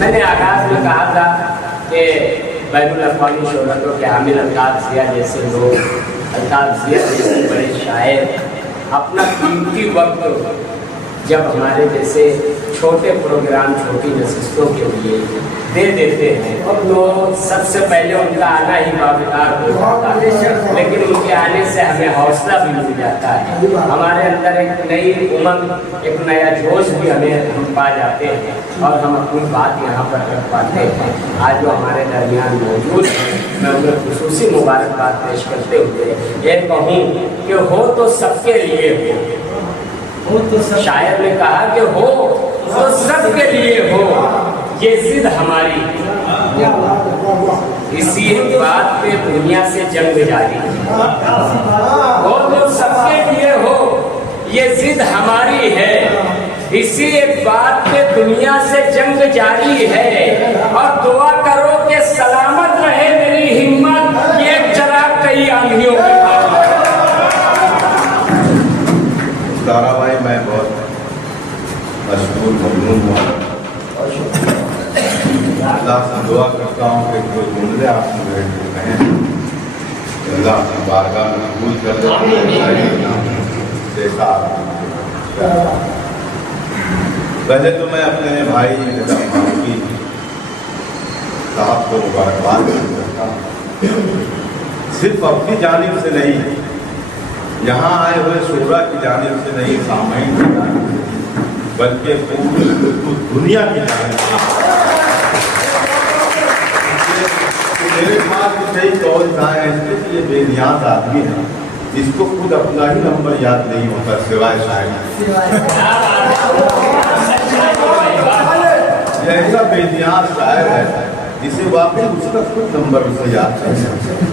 मैंने आगाज में कहा था कि बैनुल अक़वामी शोहरतों के हामिल अल्ताफ़ ज़िया जैसे लोग, अल्ताफ़ ज़िया जैसे बड़े शायर अपना कीमती वक्त जब हमारे जैसे छोटे प्रोग्राम, छोटी नशिस्तों के लिए दे देते हैं तो सबसे पहले उनका आना ही बाबेदार हो जाता है, लेकिन उनके आने से हमें हौसला भी मिल जाता है। हमारे अंदर एक नई उमंग, एक नया जोश भी हम पा जाते हैं और हम अपनी बात यहाँ पर रख पाते हैं। आज जो हमारे दरमियान मौजूद हैं, मैं उन्हें खुसूसी मुबारकबाद पेश करते हुए ये कहूँ कि हो तो सबके लिए हो तो शायर ने कहा कि हो तो सबके लिए हो, ये जिद हमारी, इसी बात पे दुनिया से जंग जारी। हो तो सबके लिए हो, ये जिद हमारी है, इसी एक बात पे दुनिया से जंग जारी है। और दुआ करो कि सलामत रहे मेरी हिम्मत, ये चराग कई आंधियों के तारा भाई, मैं बहुत मशहूर ममनून हूँ। अल्लाह से दुआ करता हूँ कि जो जुमले आपने मेरे कहे अल्लाह की बारगाह में कबूल कर देखा। पहले तो मैं अपने भाई की साहब को मुबारकबाद करता हूँ, सिर्फ अपनी जानिब से नहीं, यहाँ आए हुए शोरा की जानिब से नहीं, सामाइन की जानिब से, बल्कि पूरी दुनिया की जानिब से। मेरे पास कई कौल आए हैं कि ये बेनियाज आदमी है, इसको खुद अपना ही नंबर याद नहीं होता सिवाय शायद। ऐसा बेनियाज शायर है जिसे वाकई उसका खुद नंबर उसे याद है।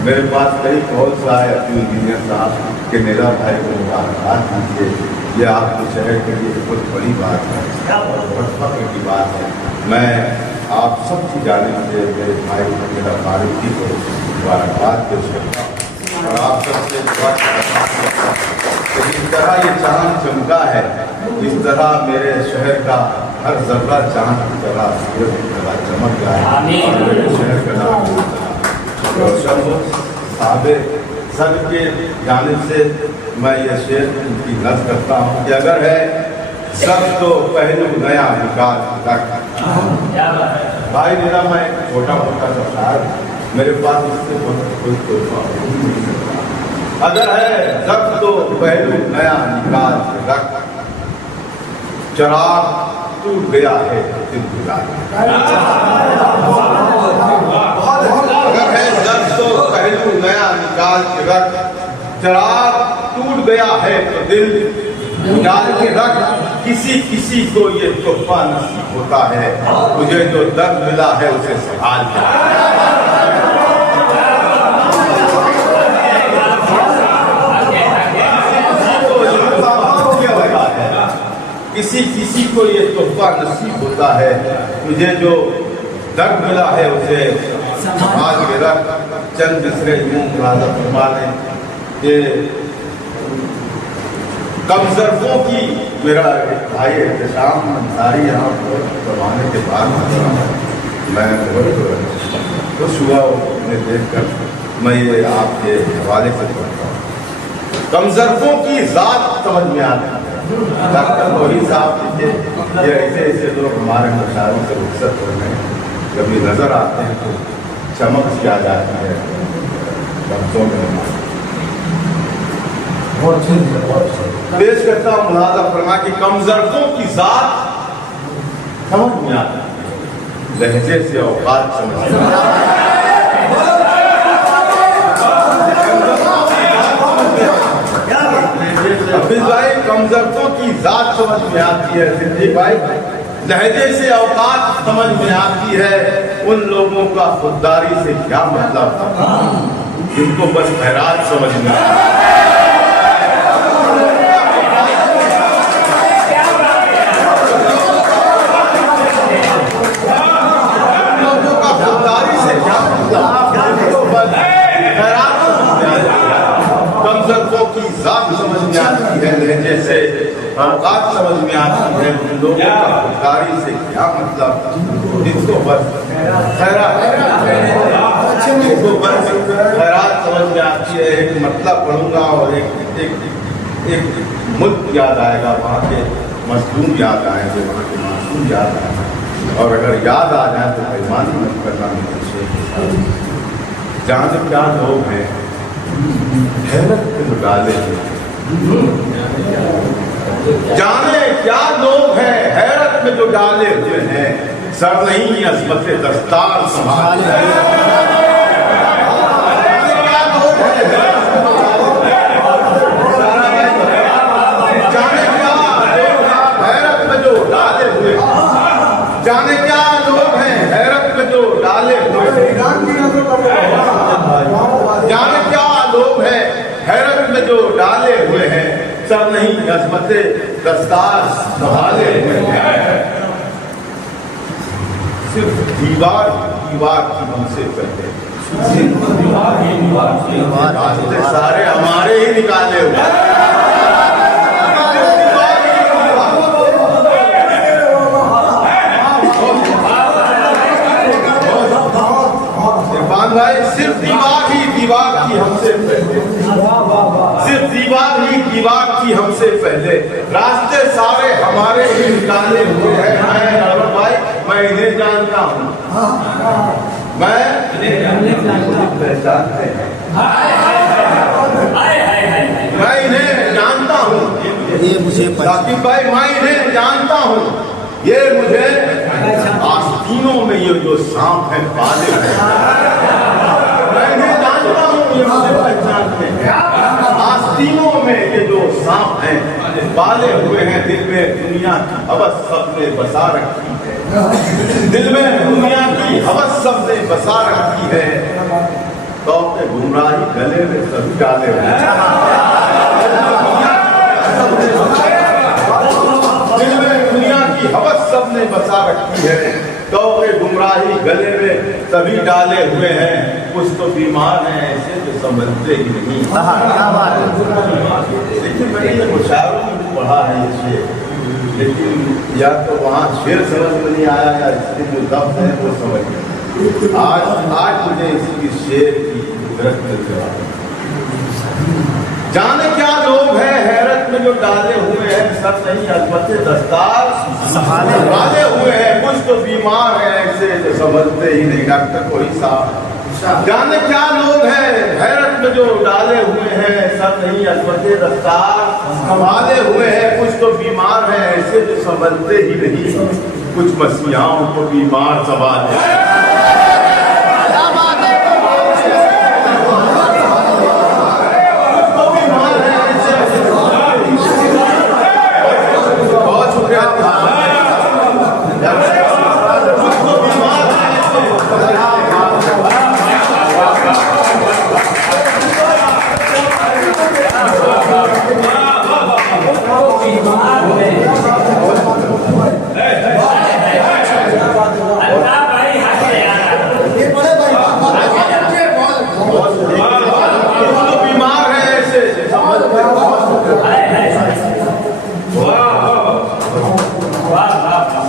मेरे पास कई कॉल्स आए अपनी इंजीनियर साहब के मेरा भाई को मुबारकबाद दीजिए, ये आपके शहर के लिए बहुत बड़ी बात है, बहुत फख्र की बात है। मैं आप सबकी जानिब से मेरे भाई को, मेरा फारूकी को मुबारकबाद पेश करता हूँ और आप सबसे दुआ करता हूँ कि जिस तरह ये चाँद चमका है, इस तरह मेरे शहर का हर जर्रा चाँद की तरह, सूरज की तरह चमक जाए और मेरे शहर का नाम रोशन हो। साबे सब के जानिब से मैं ये शेर की नज़र करता हूँ कि अगर है सब तो पहलू नया विकास तक। भाई मेरा मैं छोटा मोटा सा शायर, मेरे पास इससे कोई नहीं सकता। अगर है सब तो पहलू नया निकाल रख, चराग टूट गया है दिल बुझा। अगर है सब तो पहलू नया निकाल के रख, चराग टूट गया है तो दिल बुझा के रख। किसी किसी को ये तोहफा नसीब होता है, मुझे जो दर्द मिला है उसे संभाल किसी किसी को ये तोहफा नसीब होता है, मुझे जो दर्द मिला है उसे संभाल के रख। चंद दूसरे फरमाने कि कमजरफों की, मेरा एक भाई एहतशाम अंसारी यहाँ पर करवाने के बाद मैं बहुत खुश हुआ उन्हें देख कर। मैं ये आपके हवाले से पढ़ता हूँ। कमजरफों की ज़ात समझ में आती है। डॉक्टर मोहित साहब ये ऐसे ऐसे लोग हमारे मशारों से रुखसत हो रहे हैं, जब ये नज़र आते हैं तो चमक सी आ जाती है लफ्ज़ों में। पेश करता हूँ मुलाजा फरमा कि कमजरफों की ज़ात समझ में आती है, लहजे से औकात समझ में आती है। हफीज भाई, कमजरफों की ज़ात समझ में आती है। सिद्दीक भाई, लहजे से औकात समझ में आती है। उन लोगों का खुददारी से क्या मतलब, जिनको बस खैरात समझ में आती है। कमजरफों की ज़ात समझ में आती है, लहजे से औकात समझ में आती है उन लोगों का खुदकारी से क्या मतलब, जिसको बस खैरात समझ में आती है। एक मतलब पढ़ूंगा और एक मुल्क याद आएगा, वहाँ के मजलूम याद आएंगे, वहाँ के मासूम याद आएंगे, और अगर याद आ जाए तो बेईमानी मत करना मुझसे। जाने क्या लोग हैं हैरत में डाले हैं, जाने क्या लोग हैं हैरत में जो डाले हुए हैं, सर नहीं अज़मत दस्तार संभाले। जाने क्या लोग हैं हैरत में जो डाले हुए, जाने क्या लोग हैं हैरत में जो डाले हुए हैं, सब नहीं अज़मत दस्तार संभाले हुए हैं। सिर्फ दीवार की हमसे पहले, रास्ते सारे हमारे ही निकाले हुए। भाई सिर्फ दीवार की हमसे पहले, सिर्फ दीवार की हमसे पहले, रास्ते सारे हमारे ही निकाले हुए हैं। भाई मैं इन्हें जानता हूँ, मैं पहचानते हैं, मैं इन्हें जानता हूँ, ये मुझे साकिब भाई मैं इन्हें जानता हूँ, ये मुझे आस्तीनों में ये जो सांप है पाले हैं, मैं इन्हें जानता हूँ, ये मुझे पहचानते हैं। आस्तीनों में ये जो सांप हैं पाले हुए हैं, दिल में दुनिया की हवस सबने बसा रखी है, दिल में दुनिया की हवस सबने बसा रखी है, तो अपने गुमराही गले में सभी डाले हुए हैं। दिल में दुनिया की हवस सबने बसा रखी है, तो गुमराही गले में सभी डाले हुए हैं। कुछ तो बीमार हैं ऐसे जो समझते ही नहीं। लेकिन मैंने ये मुशायरों में पढ़ा है ये शेर, लेकिन या तो वहाँ शेर समझ में नहीं आया या इसके जो लफ्ज़ हैं वो समझ में। आज मुझे इसकी शेर की कुदरत मिल गया। जाने क्या लोग हैं हैरत में जो डाले हुए हैं, सब नहीं अज़मत दस्तार संभाले हुए हैं। कुछ तो बीमार हैं ऐसे जो समझते ही नहीं, डॉक्टर कोई साहब। जाने क्या लोग हैं हैरत में जो डाले हुए हैं, सब नहीं अज़मत दस्तार संभाले हुए हैं। कुछ तो बीमार हैं ऐसे जो समझते ही नहीं, कुछ मसीहाओं को बीमार संभाले।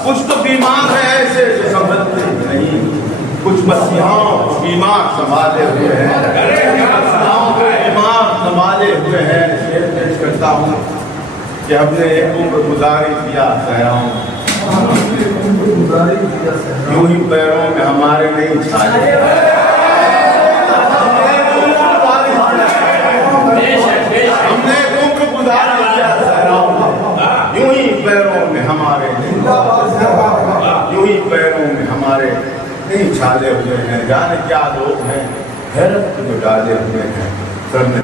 कुछ तो बीमार है ऐसे जो समझते नहीं, कुछ मसीहाओं बीमार संभाले हुए हैं, बीमार संभाले हुए हैं। शेर पेश करता हूँ कि हमने एक उम्र गुजारी दिया सहराओं, यूं ही पैरों में हमारे नहीं छाले। हमने एक उम्र गुजारी दिया सहराओं, यूं ही पैरों में हमारे नहीं छाले हुए हैं। जाने क्या लोग हैं हैरत में जो डाले हुए हैं, सर